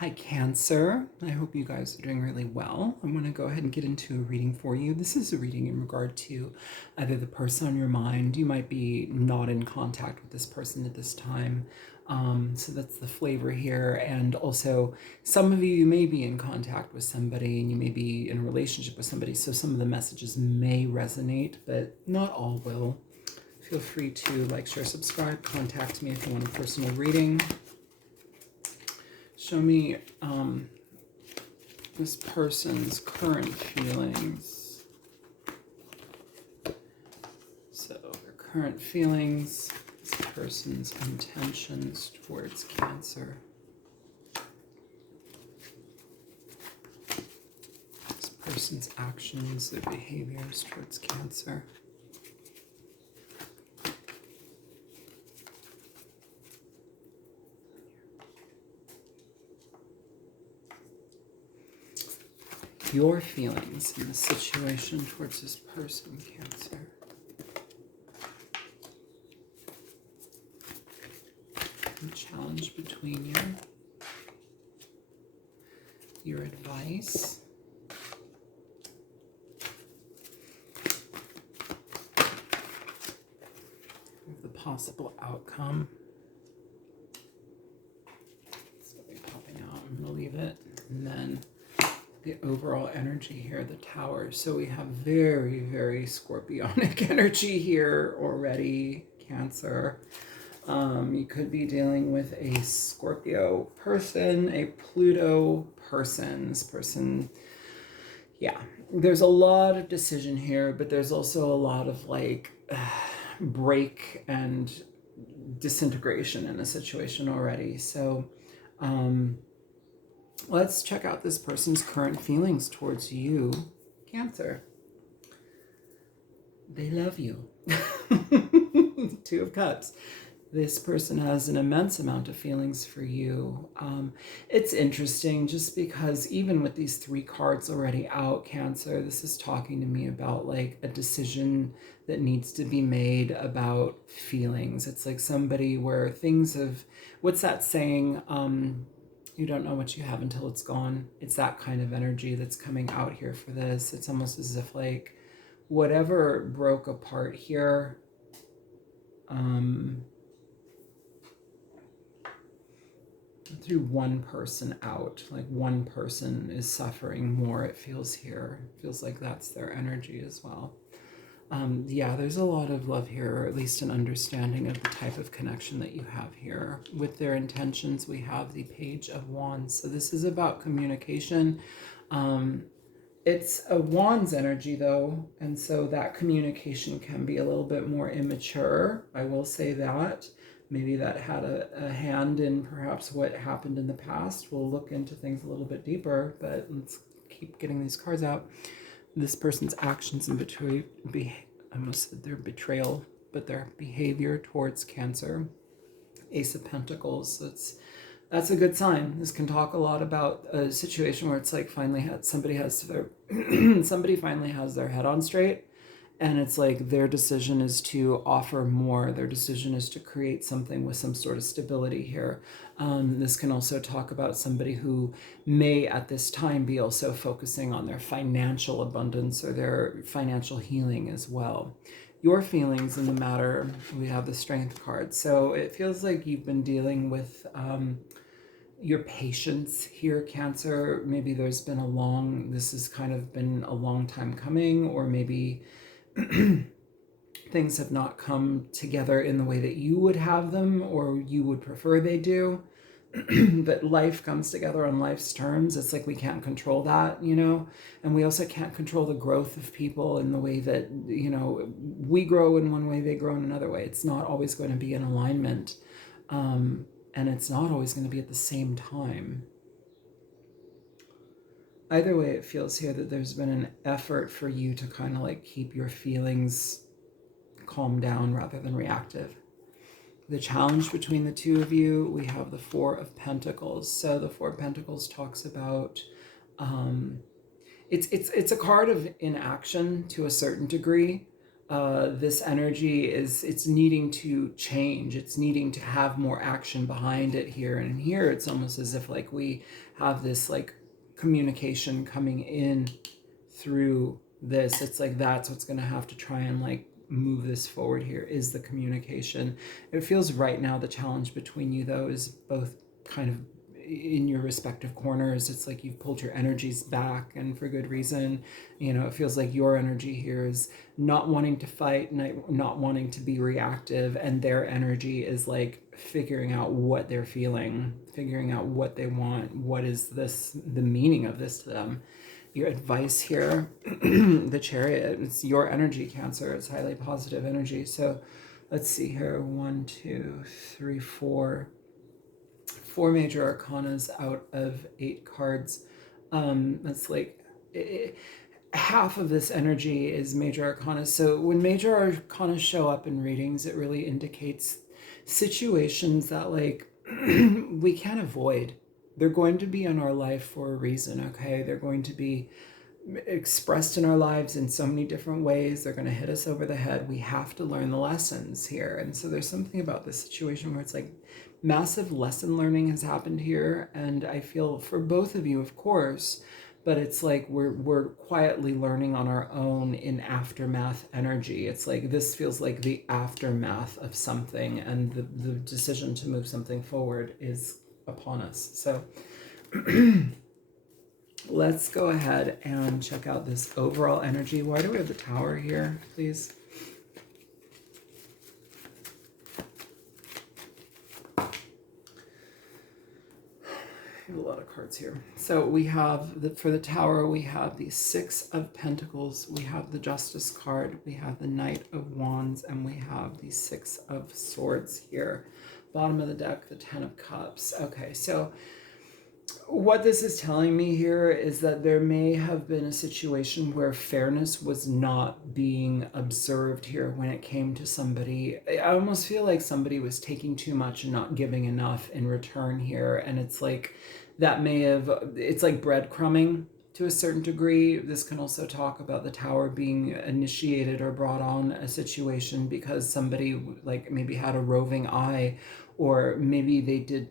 Hi, Cancer. I hope you guys are doing really well. I'm going to go ahead and get into a reading for you. This is a reading in regard to either the person on your mind. You might be not in contact with this person at this time. So that's the flavor here. And also, some of you may be in contact with somebody and you may be in a relationship with somebody. So some of the messages may resonate, but not all will. Feel free to like, share, subscribe, contact me if you want a personal reading. Show me this person's current feelings. So their current feelings, this person's intentions towards Cancer. This person's actions, their behaviors towards Cancer. Your feelings in the situation towards this person, Cancer. The challenge between you. Your advice. The possible outcome. So they're popping out. I'm going to leave it. And then the overall energy here, the Tower. So we have very, very scorpionic energy here already, Cancer. You could be dealing with a Scorpio person, a Pluto person. This person, yeah, there's a lot of decision here, but there's also a lot of like break and disintegration in a situation already. So, let's check out this person's current feelings towards you, Cancer. They love you. Two of Cups. This person has an immense amount of feelings for you. It's interesting just because even with these three cards already out, Cancer, this is talking to me about like a decision that needs to be made about feelings. It's like somebody where things have, what's that saying? You don't know what you have until it's gone. It's that kind of energy that's coming out here for this. It's almost as if like whatever broke apart here, threw one person out. Like one person is suffering more, it feels here. It feels like that's their energy as well. Yeah, there's a lot of love here, or at least an understanding of the type of connection that you have here. With their intentions, we have the Page of Wands. So this is about communication. It's a Wands energy though, and so that communication can be a little bit more immature. I will say that. Maybe that had a hand in perhaps what happened in the past. We'll look into things a little bit deeper, but let's keep getting these cards out. This person's actions and I almost said their betrayal, but their behavior towards Cancer. Ace of Pentacles. That's a good sign. This can talk a lot about a situation where it's like somebody finally has their head on straight, and it's like their decision is to offer more. Their decision is to create something with some sort of stability here. This can also talk about somebody who may at this time be also focusing on their financial abundance or their financial healing as well. Your feelings in the matter, we have the Strength card. So it feels like you've been dealing with your patience here, Cancer. Maybe this has kind of been a long time coming, or maybe things have not come together in the way that you would have them or you would prefer they do. But life comes together on life's terms. It's like we can't control that, and we also can't control the growth of people in the way that, we grow in one way, they grow in another way. It's not always going to be in alignment, and it's not always going to be at the same time. Either way, it feels here that there's been an effort for you to kind of like keep your feelings calm down rather than reactive. The challenge between the two of you, we have the Four of Pentacles. So the Four of Pentacles talks about, it's a card of inaction to a certain degree. this energy is, it's needing to change. It's needing to have more action behind it here. And here it's almost as if like we have this like communication coming in through this. It's like that's what's going to have to try and like move this forward here, is the communication. It feels right now the challenge between you though is both kind of in your respective corners. It's like you've pulled your energies back, and for good reason. You know, it feels like your energy here is not wanting to fight, not wanting to be reactive, and their energy is like figuring out what they're feeling, figuring out what they want, what is this, the meaning of this to them. Your advice here, the Chariot, it's your energy, Cancer. It's highly positive energy. So let's see here, 1, 2, 3, 4 major arcanas out of 8 cards. That's like half of this energy is major arcana. So when major arcana show up in readings, it really indicates situations that like we can't avoid. They're going to be in our life for a reason, okay? They're going to be expressed in our lives in so many different ways. They're going to hit us over the head. We have to learn the lessons here. And so there's something about this situation where it's like massive lesson learning has happened here. And I feel for both of you, of course, but it's like we're quietly learning on our own in aftermath energy. It's like this feels like the aftermath of something, and the decision to move something forward is upon us. So let's go ahead and check out this overall energy. Why do we have the Tower here, please? I have a lot of cards here. So we have, for the Tower, we have the 6 of Pentacles, we have the Justice card, we have the Knight of Wands, and we have the 6 of Swords here. Bottom of the deck, the 10 of Cups. Okay, so what this is telling me here is that there may have been a situation where fairness was not being observed here when it came to somebody. I almost feel like somebody was taking too much and not giving enough in return here. And it's like that may have, it's like breadcrumbing to a certain degree. This can also talk about the Tower being initiated or brought on a situation because somebody like maybe had a roving eye, or maybe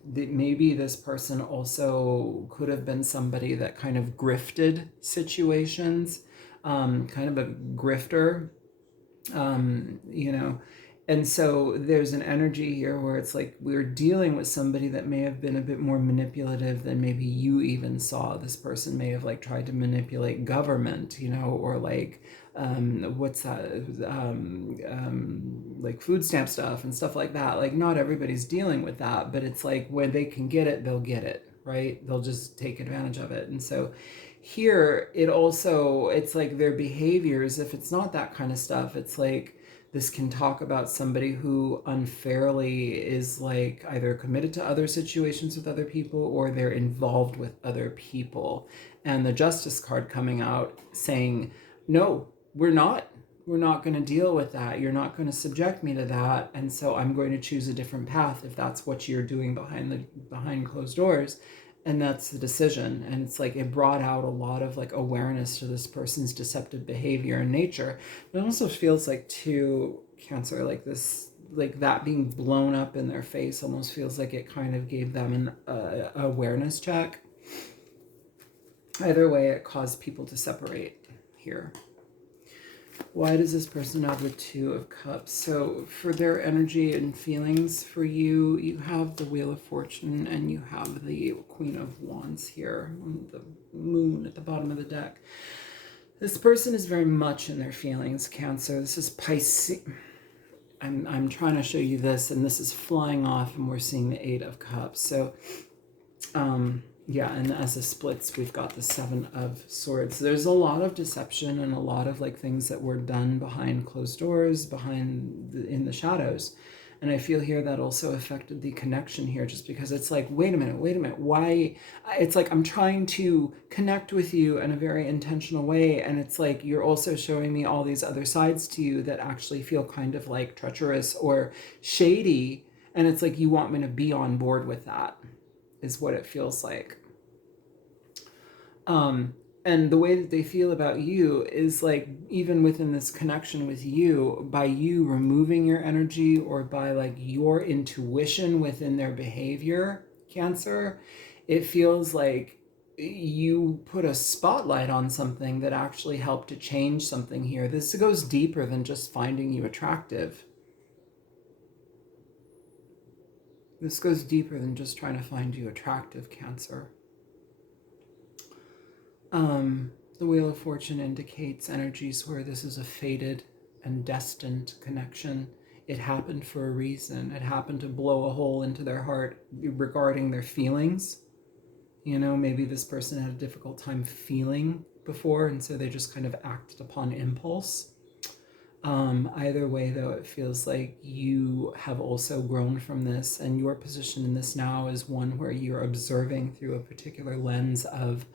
maybe this person also could have been somebody that kind of grifted situations, kind of a grifter, you know. And so there's an energy here where it's like we're dealing with somebody that may have been a bit more manipulative than maybe you even saw. This person may have like tried to manipulate government, you know, or like what's that, like food stamp stuff and stuff like that. Like not everybody's dealing with that, but it's like when they can get it, they'll get it, right? They'll just take advantage of it. And so here it also, it's like their behaviors, if it's not that kind of stuff, it's like this can talk about somebody who unfairly is like either committed to other situations with other people, or they're involved with other people. And the Justice card coming out saying, no, we're not going to deal with that. You're not going to subject me to that. And so I'm going to choose a different path if that's what you're doing behind closed doors. And that's the decision. And it's like it brought out a lot of like awareness to this person's deceptive behavior and nature. It also feels like to Cancer, like this, like that being blown up in their face almost feels like it kind of gave them an awareness check. Either way, it caused people to separate here. Why does this person have the 2 of Cups? So for their energy and feelings for you, you have the Wheel of Fortune and you have the Queen of Wands here, the Moon at the bottom of the deck. This person is very much in their feelings, Cancer. This is Pisces. I'm trying to show you this, and this is flying off, and we're seeing the 8 of Cups. So, yeah, and as a splits, we've got the 7 of Swords. There's a lot of deception and a lot of like things that were done behind closed doors, in the shadows. And I feel here that also affected the connection here, just because it's like, wait a minute, why? It's like I'm trying to connect with you in a very intentional way, and it's like you're also showing me all these other sides to you that actually feel kind of like treacherous or shady, and it's like you want me to be on board with that, is what it feels like. And the way that they feel about you is like, even within this connection with you, by you removing your energy, or by like your intuition within their behavior, Cancer, it feels like you put a spotlight on something that actually helped to change something here. This goes deeper than just finding you attractive. This goes deeper than just trying to find you attractive, Cancer. The Wheel of Fortune indicates energies where this is a fated and destined connection. It happened for a reason. It happened to blow a hole into their heart regarding their feelings. You know, maybe this person had a difficult time feeling before, and so they just kind of acted upon impulse. Either way, though, it feels like you have also grown from this, and your position in this now is one where you're observing through a particular lens of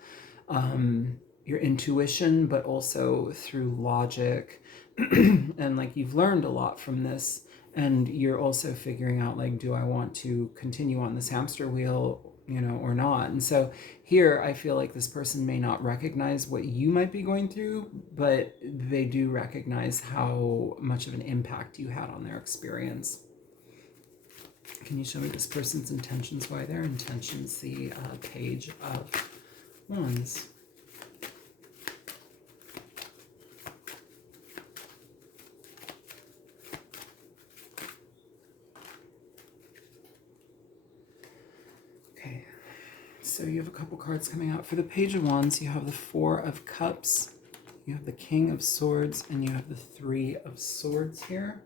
your intuition, but also through logic. And like, you've learned a lot from this, and you're also figuring out like, do I want to continue on this hamster wheel, you know, or not? And so here I feel like this person may not recognize what you might be going through, but they do recognize how much of an impact you had on their experience. Can you show me this person's intentions? Why their intentions? The Page of Wands. Okay, so you have a couple cards coming out. For the Page of Wands, you have the Four of Cups, you have the King of Swords, and you have the Three of Swords here.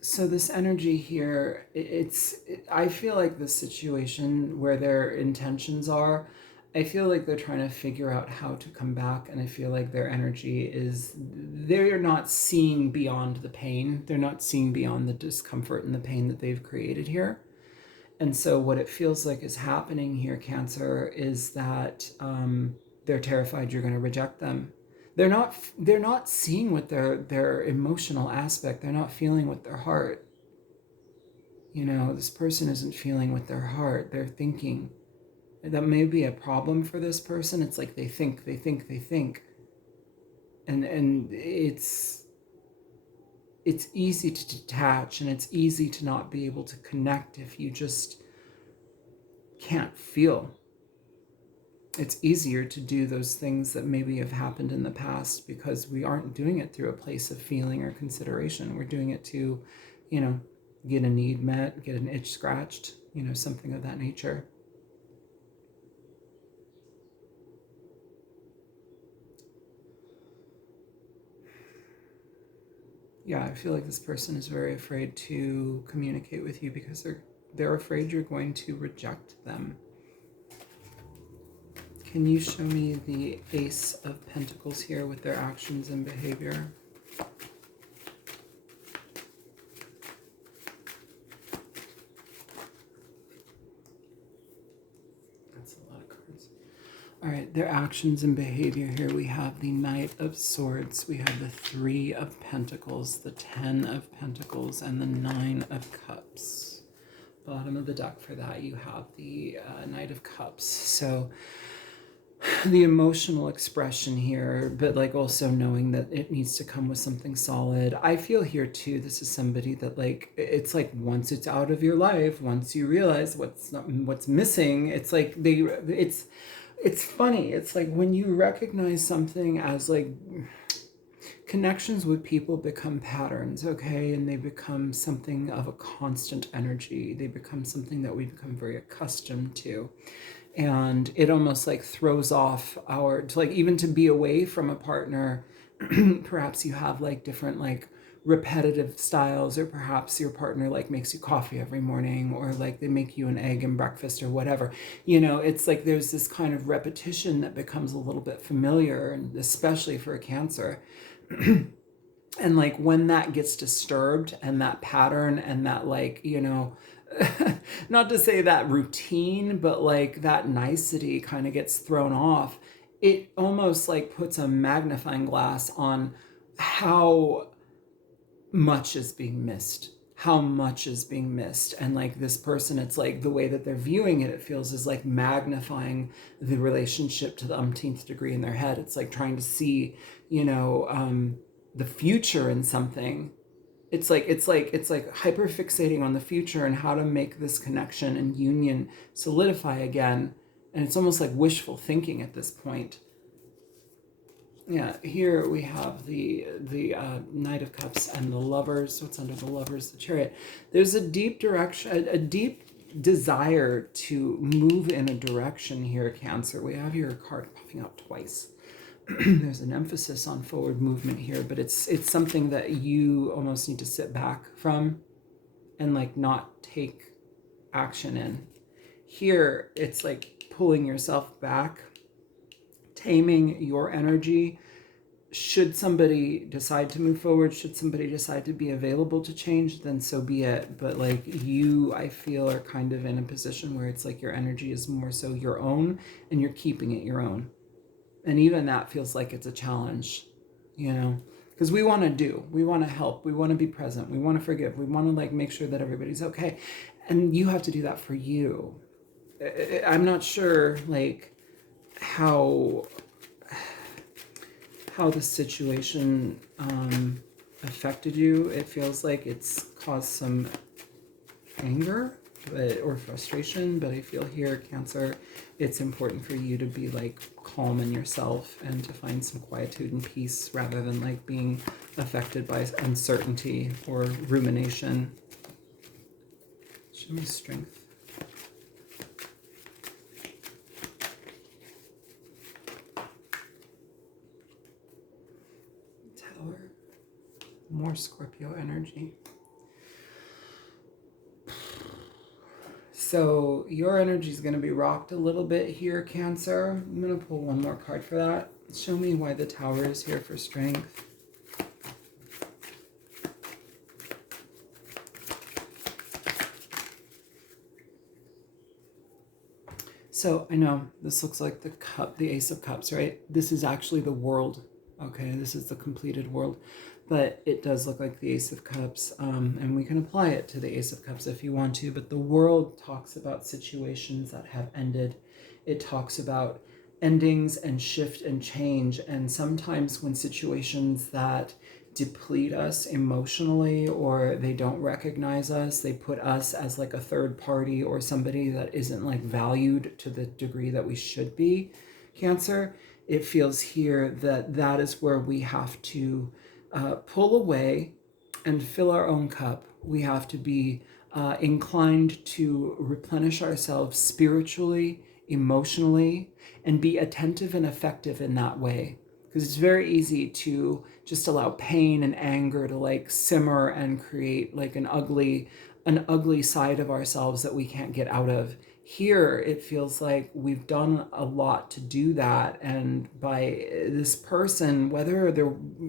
So this energy here, I feel like this situation where their intentions are, I feel like they're trying to figure out how to come back, and I feel like their energy is, they're not seeing beyond the pain. They're not seeing beyond the discomfort and the pain that they've created here. And so what it feels like is happening here, Cancer, is that they're terrified you're going to reject them. They're not seeing with their emotional aspect. They're not feeling with their heart. You know, this person isn't feeling with their heart. They're thinking. That may be a problem for this person. It's like they think. And it's easy to detach, and it's easy to not be able to connect if you just can't feel. It's easier to do those things that maybe have happened in the past because we aren't doing it through a place of feeling or consideration. We're doing it to, you know, get a need met, get an itch scratched, you know, something of that nature. Yeah, I feel like this person is very afraid to communicate with you because they're afraid you're going to reject them. Can you show me the Ace of Pentacles here with their actions and behavior? That's a lot of cards. All right, their actions and behavior here. We have the Knight of Swords, we have the Three of Pentacles, the Ten of Pentacles, and the Nine of Cups. Bottom of the deck for that, you have the Knight of Cups. So the emotional expression here, but like also knowing that it needs to come with something solid. I feel here too, this is somebody that like, it's like once it's out of your life, once you realize what's missing, it's like it's funny. It's like when you recognize something as like, connections with people become patterns, okay? And they become something of a constant energy. They become something that we become very accustomed to. And it almost like throws off to like, even to be away from a partner, perhaps you have like different like repetitive styles, or perhaps your partner like makes you coffee every morning, or like they make you an egg and breakfast or whatever. You know, it's like there's this kind of repetition that becomes a little bit familiar, and especially for a Cancer. And like when that gets disturbed, and that pattern, and that like, you know, not to say that routine, but like that nicety kind of gets thrown off, it almost like puts a magnifying glass on how much is being missed. How much is being missed. And like this person, it's like the way that they're viewing it, it feels is like magnifying the relationship to the umpteenth degree in their head. It's like trying to see, the future in something. It's like hyper fixating on the future and how to make this connection and union solidify again. And it's almost like wishful thinking at this point. Yeah, here we have the Knight of Cups and the Lovers. What's under the Lovers? The Chariot. There's a deep direction, a deep desire to move in a direction here, Cancer. We have your card popping out twice. There's an emphasis on forward movement here, but it's something that you almost need to sit back from and like not take action in. Here, it's like pulling yourself back, taming your energy. Should somebody decide to move forward, should somebody decide to be available to change, then so be it. But like you, I feel, are kind of in a position where it's like your energy is more so your own and you're keeping it your own. And even that feels like it's a challenge, because we want to help, we want to be present, we want to forgive, we want to like make sure that everybody's okay. And you have to do that for you. I'm not sure like how the situation affected you. It feels like it's caused some anger or frustration, but I feel here, Cancer, it's important for you to be like calm in yourself and to find some quietude and peace rather than like being affected by uncertainty or rumination. Show me strength. Tower. More Scorpio energy. So your energy is going to be rocked a little bit here, Cancer. I'm going to pull one more card for that. Show me why the Tower is here for strength. So I know this looks like the Ace of Cups, right? This is actually the world. Okay, this is the completed world. But it does look like the Ace of Cups, and we can apply it to the Ace of Cups if you want to, but the world talks about situations that have ended. It talks about endings and shift and change, and sometimes when situations that deplete us emotionally or they don't recognize us, they put us as like a third party or somebody that isn't like valued to the degree that we should be, Cancer, it feels here that that is where we have to pull away and fill our own cup. We have to be inclined to replenish ourselves spiritually, emotionally, and be attentive and effective in that way. Because it's very easy to just allow pain and anger to like simmer and create like an ugly side of ourselves that we can't get out of. Here, it feels like we've done a lot to do that. And by this person,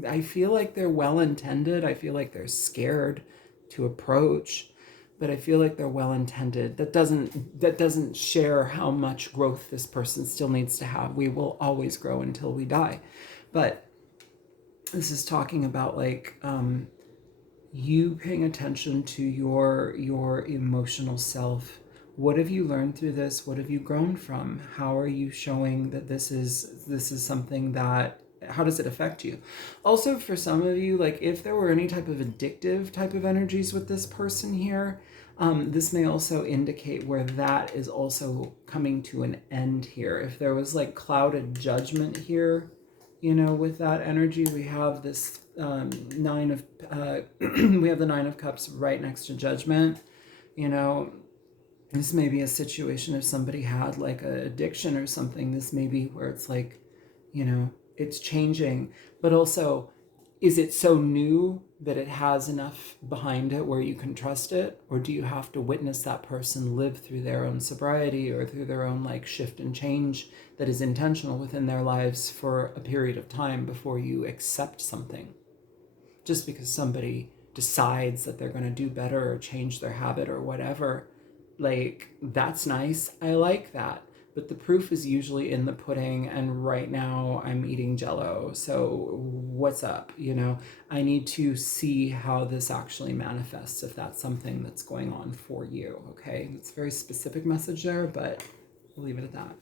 I feel like they're well-intended. I feel like they're scared to approach, but I feel like they're well-intended. That doesn't share how much growth this person still needs to have. We will always grow until we die. But this is talking about like, you paying attention to your emotional self. What have you learned through this? What have you grown from? How are you showing that this is something that, how does it affect you? Also, for some of you, like if there were any type of addictive type of energies with this person here, this may also indicate where that is also coming to an end here. If there was like clouded judgment here, with that energy, we have this we have the Nine of Cups right next to Judgment. This may be a situation if somebody had like an addiction or something. This may be where it's like, it's changing, but also, is it so new that it has enough behind it where you can trust it? Or do you have to witness that person live through their own sobriety or through their own like shift and change that is intentional within their lives for a period of time before you accept something? Just because somebody decides that they're going to do better or change their habit or whatever, like, that's nice. I like that. but the proof is usually in the pudding, and right now I'm eating Jello. So what's up? You know, I need to see how this actually manifests, if that's something that's going on for you. Okay, it's a very specific message there, but we'll leave it at that.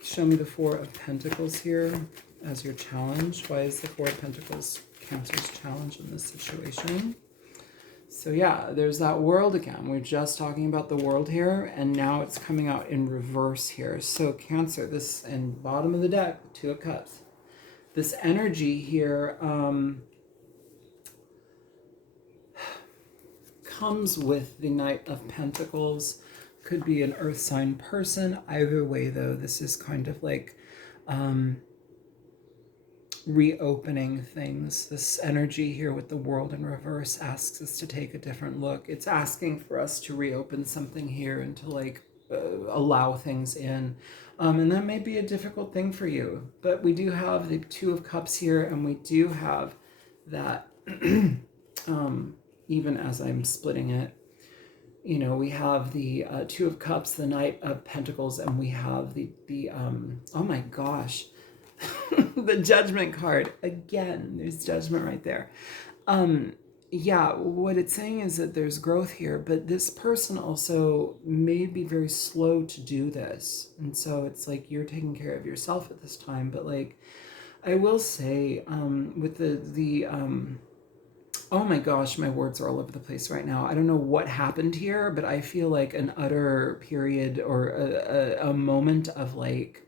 Show me the Four of Pentacles here as your challenge. Why is the Four of Pentacles Cancer's challenge in this situation? So yeah, there's that world again. We're just talking about the world here, and now it's coming out in reverse here. So Cancer, this, and bottom of the deck, Two of Cups. This energy here comes with the Knight of Pentacles. Could be an earth sign person. Either way, though, this is kind of like reopening things. This energy here with the world in reverse asks us to take a different look. It's asking for us to reopen something here and to like allow things in. And that may be a difficult thing for you, but we do have the Two of Cups here, and we do have that even as I'm splitting it, you know, we have the Two of Cups, the Knight of Pentacles, and we have the oh my gosh, the Judgment card. Again, there's Judgment right there. Yeah, what it's saying is that there's growth here, but this person also may be very slow to do this. And so it's like you're taking care of yourself at this time. But like, I will say, with the oh my gosh, my words are all over the place right now. I don't know what happened here, but I feel like an utter period or a moment of like,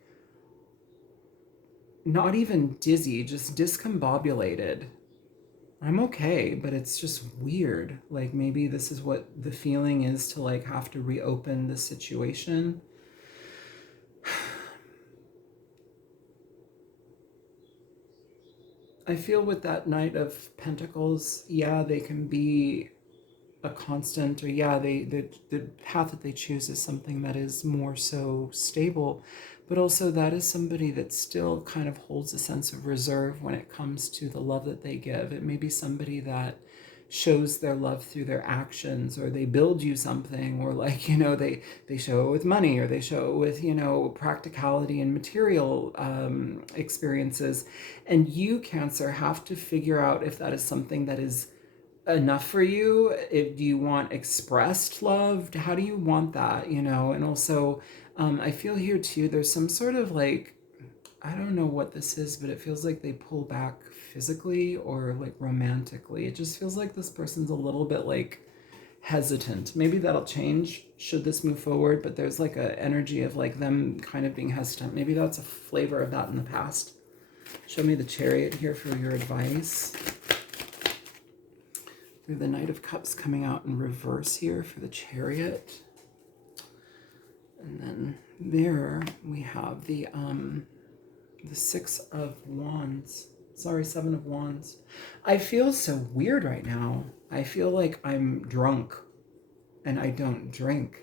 not even dizzy, just discombobulated. I'm okay, but it's just weird. Like maybe this is what the feeling is to like have to reopen the situation. I feel with that Knight of Pentacles, yeah, they can be a constant, or yeah, the path that they choose is something that is more so stable, but also that is somebody that still kind of holds a sense of reserve when it comes to the love that they give. It may be somebody that shows their love through their actions, or they build you something, or like, you know, they show it with money, or they show it with, you know, practicality and material experiences. And you, Cancer, have to figure out if that is something that is enough for you. If do you want expressed love, how do you want that, you know? And also I feel here too, there's some sort of like, I don't know what this is, but it feels like they pull back physically or like romantically. It just feels like this person's a little bit like hesitant. Maybe that'll change should this move forward, but there's like a energy of like them kind of being hesitant. Maybe that's a flavor of that in the past. Show me the Chariot here for your advice. The Knight of Cups coming out in reverse here for the Chariot. And then there we have the Six of Wands. Sorry, Seven of Wands. I feel so weird right now. I feel like I'm drunk and I don't drink.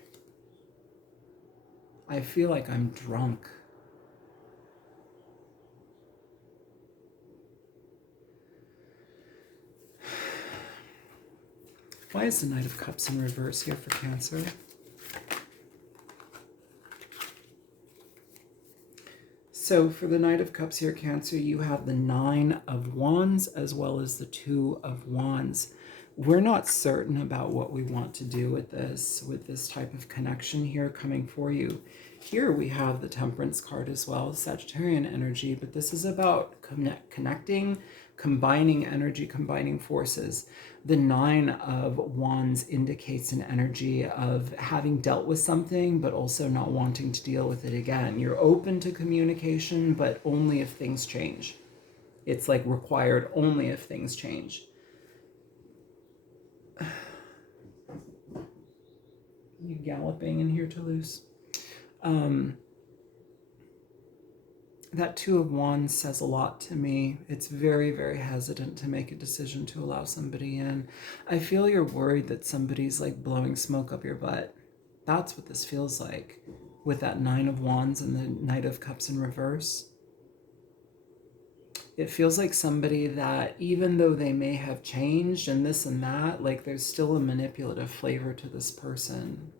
I feel like I'm drunk. Why is the Knight of Cups in reverse here for Cancer? So for the Knight of Cups here, Cancer, you have the Nine of Wands as well as the Two of Wands. We're not certain about what we want to do with this type of connection here coming for you. Here we have the Temperance card as well, Sagittarian energy, but this is about connecting, combining energy, combining forces. The Nine of Wands indicates an energy of having dealt with something, but also not wanting to deal with it again. You're open to communication, but only if things change. It's like required only if things change. You galloping in here, Toulouse? That Two of Wands says a lot to me. It's very, very hesitant to make a decision to allow somebody in. I feel you're worried that somebody's like blowing smoke up your butt. That's what this feels like with that Nine of Wands and the Knight of Cups in reverse. It feels like somebody that even though they may have changed and this and that, like there's still a manipulative flavor to this person.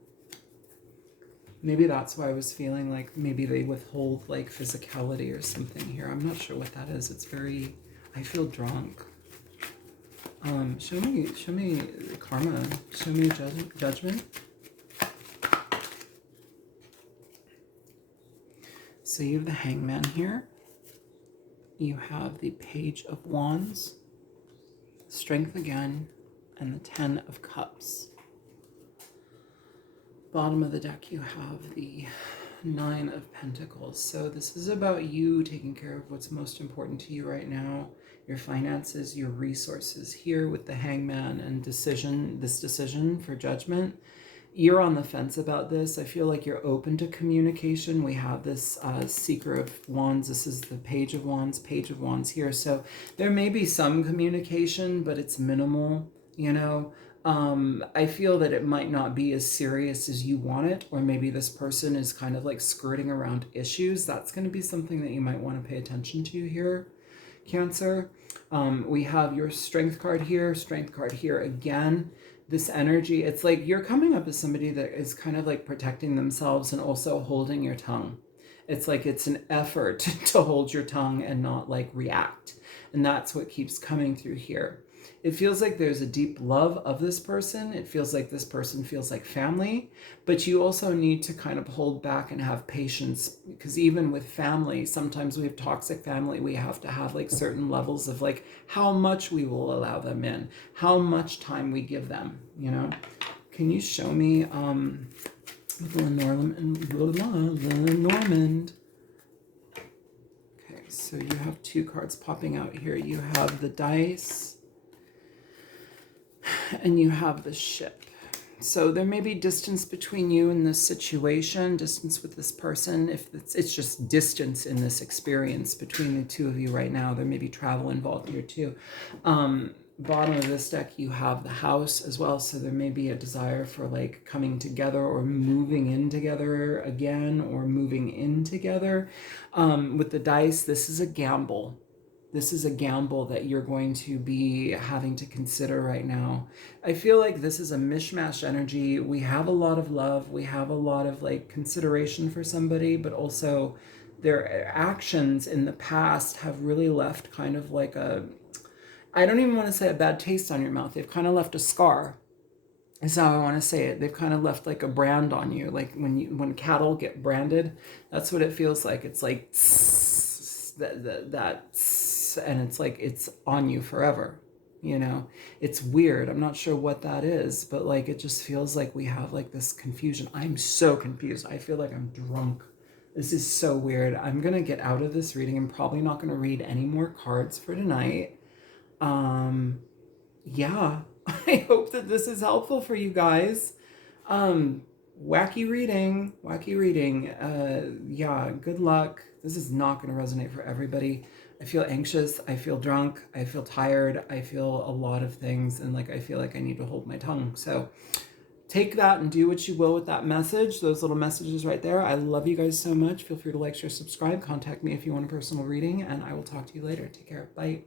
Maybe that's why I was feeling like maybe they withhold like physicality or something here. I'm not sure what that is. It's very, I feel drunk. Show me karma. Show me judgment. So you have the Hangman here. You have the Page of Wands, Strength again, and the Ten of Cups. Bottom of the deck, you have the Nine of Pentacles. So this is about you taking care of what's most important to you right now, your finances, your resources. Here with the Hangman and this decision for judgment, you're on the fence about this. I feel like you're open to communication. We have this Seeker of Wands. This is the Page of Wands here. So there may be some communication, but it's minimal, you know. I feel that it might not be as serious as you want it, or maybe this person is kind of like skirting around issues. That's going to be something that you might want to pay attention to here, Cancer. We have your Strength card here again. This energy, it's like you're coming up as somebody that is kind of like protecting themselves and also holding your tongue. It's like it's an effort to hold your tongue and not like react. And that's what keeps coming through here. It feels like there's a deep love of this person. It feels like this person feels like family, but you also need to kind of hold back and have patience, because even with family, sometimes we have toxic family. We have to have like certain levels of like how much we will allow them in, how much time we give them, you know. Can you show me Lenormand? Okay, so you have two cards popping out here. You have the Dice and you have the Ship. So there may be distance between you and this situation, distance with this person. If it's just distance in this experience between the two of you right now, there may be travel involved here too. Bottom of this deck, you have the House as well. So there may be a desire for like coming together or moving in together again, or moving in together. With the Dice, this is a gamble. This is a gamble that you're going to be having to consider right now. I feel like this is a mishmash energy. We have a lot of love. We have a lot of like consideration for somebody, but also their actions in the past have really left kind of like a, I don't even want to say a bad taste on your mouth. They've kind of left a scar. Is how I want to say it. They've kind of left like a brand on you. Like when cattle get branded, that's what it feels like. It's like that and it's like it's on you forever, you know. It's weird. I'm not sure what that is, but like it just feels like we have like this confusion. I'm so confused. I feel like I'm drunk. This is so weird. I'm gonna get out of this reading. I'm probably not gonna read any more cards for tonight. Yeah. I hope that this is helpful for you guys. Wacky reading. Yeah, good luck. This is not going to resonate for everybody. I feel anxious. I feel drunk. I feel tired. I feel a lot of things. And like, I feel like I need to hold my tongue. So take that and do what you will with that message. Those little messages right there. I love you guys so much. Feel free to like, share, subscribe. Contact me if you want a personal reading. And I will talk to you later. Take care. Bye.